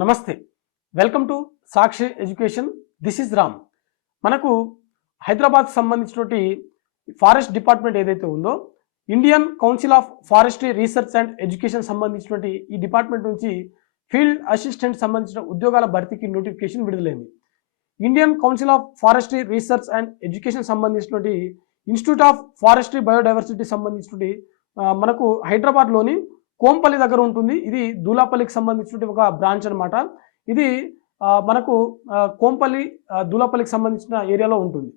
నమస్తే, welcome to Sakshi education. This is Ram. మనకు హైదరాబాద్ సంబంధించినటువంటి ఫారెస్ట్ డిపార్ట్మెంట్ ఏదైతే ఉందో, Indian council of forestry research and education సంబంధించినటువంటి ఈ డిపార్ట్మెంట్ నుంచి ఫీల్డ్ అసిస్టెంట్ సంబంధించిన ఉద్యోగాల భర్తీకి నోటిఫికేషన్ విడుదలైంది. Indian council of forestry research and education సంబంధించినటువంటి ఇన్స్టిట్యూట్ ఆఫ్ ఫారెస్ట్రీ బయోడైవర్సిటీ సంబంధించినటువంటి మనకు హైదరాబాద్లోని కోంపల్లి దగ్గర ఉంటుంది. ఇది దూలాపల్లికి సంబంధించిన ఒక బ్రాంచ్ అనమాట. ఇది మనకు కోంపల్లి దూలాపల్లికి సంబంధించిన ఏరియాలో ఉంటుంది.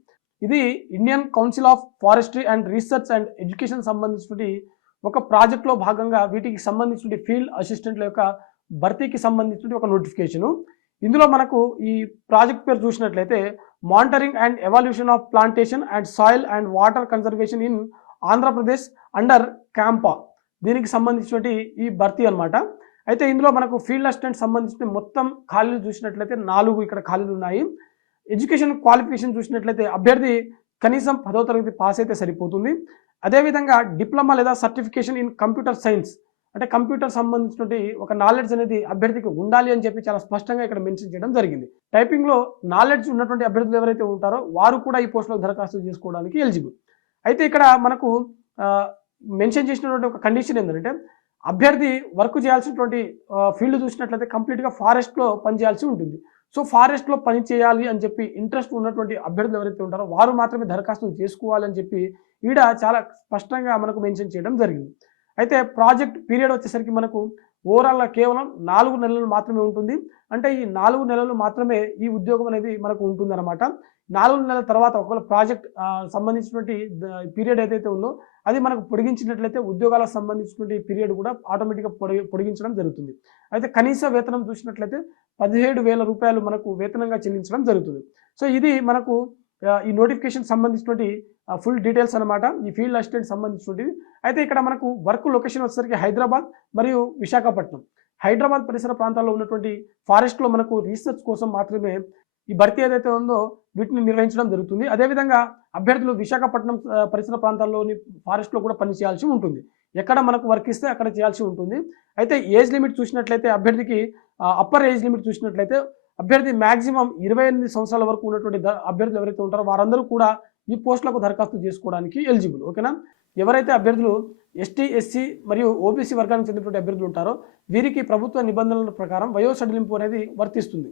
ఇది Indian council of forestry and research and education సంబంధించిన ఒక ప్రాజెక్ట్లో భాగంగా వీటికి సంబంధించిన ఫీల్డ్ అసిస్టెంట్ల యొక్క భర్తీకి సంబంధించిన ఒక నోటిఫికేషను. ఇందులో మనకు ఈ ప్రాజెక్ట్ పేరు చూసినట్లయితే monitoring and evaluation of plantation and soil and water conservation in Andhra Pradesh under CAMPA, దీనికి సంబంధించినటువంటి ఈ భర్తీ అనమాట. అయితే ఇందులో మనకు ఫీల్డ్ అసిస్టెంట్ సంబంధించిన మొత్తం ఖాళీలు చూసినట్లయితే 4 ఇక్కడ ఖాళీలు ఉన్నాయి. ఎడ్యుకేషన్ క్వాలిఫికేషన్ చూసినట్లయితే అభ్యర్థి కనీసం 10వ తరగతి పాస్ అయితే సరిపోతుంది. అదేవిధంగా డిప్లొమా లేదా సర్టిఫికేషన్ ఇన్ కంప్యూటర్ సైన్స్, అంటే కంప్యూటర్ సంబంధించినటువంటి ఒక నాలెడ్జ్ అనేది అభ్యర్థికి ఉండాలి అని చెప్పి చాలా స్పష్టంగా ఇక్కడ మెన్షన్ చేయడం జరిగింది. టైపింగ్లో నాలెడ్జ్ ఉన్నటువంటి అభ్యర్థులు ఎవరైతే ఉంటారో వారు కూడా ఈ పోస్టులకు దరఖాస్తు చేసుకోవడానికి ఎలిజిబుల్. అయితే ఇక్కడ మనకు మెన్షన్ చేసినటువంటి ఒక కండిషన్ ఏంటంటే అభ్యర్థి వర్క్ చేయాల్సినటువంటి ఫీల్డ్ చూసినట్లయితే కంప్లీట్గా ఫారెస్ట్లో పనిచేయాల్సి ఉంటుంది. సో ఫారెస్ట్లో పని చేయాలి అని చెప్పి ఇంట్రెస్ట్ ఉన్నటువంటి అభ్యర్థులు ఎవరైతే ఉంటారో వారు మాత్రమే దరఖాస్తు చేసుకోవాలని చెప్పి ఈడ చాలా స్పష్టంగా మనకు మెన్షన్ చేయడం జరిగింది. అయితే ప్రాజెక్ట్ పీరియడ్ వచ్చేసరికి మనకు ఓవరాల్గా కేవలం 4 నెలలు మాత్రమే ఉంటుంది. అంటే ఈ 4 నెలలు మాత్రమే ఈ ఉద్యోగం అనేది మనకు ఉంటుందన్నమాట. 4 నెలల తర్వాత ఒకవేళ ప్రాజెక్ట్ సంబంధించినటువంటి పీరియడ్ ఏదైతే ఉందో అది మనకు పొడిగించినట్లయితే ఉద్యోగాలకు సంబంధించినటువంటి పీరియడ్ కూడా ఆటోమేటిక్గా పొడిగించడం జరుగుతుంది. అయితే కనీస వేతనం చూసినట్లయితే 17,000 రూపాయలు మనకు వేతనంగా చెల్లించడం జరుగుతుంది. సో ఇది మనకు ఈ నోటిఫికేషన్ సంబంధించినటువంటి ఫుల్ డీటెయిల్స్ అనమాట, ఈ ఫీల్డ్ అసిస్టెంట్ సంబంధించినవి. అయితే ఇక్కడ మనకు వర్క్ లొకేషన్ వచ్చేసరికి హైదరాబాద్ మరియు విశాఖపట్నం. హైదరాబాద్ పరిసర ప్రాంతాల్లో ఉన్నటువంటి ఫారెస్ట్లో మనకు రీసెర్చ్ కోసం మాత్రమే ఈ భర్తీ ఏదైతే ఉందో వీటిని నిర్వహించడం జరుగుతుంది. అదేవిధంగా అభ్యర్థులు విశాఖపట్నం పరిసర ప్రాంతాల్లోని ఫారెస్ట్లో కూడా పని చేయాల్సి ఉంటుంది. ఎక్కడ మనకు వర్క్ ఇస్తే అక్కడ చేయాల్సి ఉంటుంది. అయితే ఏజ్ లిమిట్ చూసినట్లయితే అభ్యర్థికి అప్పర్ ఏజ్ లిమిట్ చూసినట్లయితే అభ్యర్థి మ్యాక్సిమం 28 సంవత్సరాల వరకు ఉన్నటువంటి అభ్యర్థులు ఎవరైతే ఉంటారో వారందరూ కూడా ఈ పోస్టులకు దరఖాస్తు చేసుకోవడానికి ఎలిజిబుల్. ఓకేనా. ఎవరైతే అభ్యర్థులు ఎస్టీ, ఎస్సీ మరియు ఓబీసీ వర్గానికి చెందినటువంటి అభ్యర్థులు ఉంటారో వీరికి ప్రభుత్వ నిబంధనల ప్రకారం వయో సడలింపు అనేది వర్తిస్తుంది.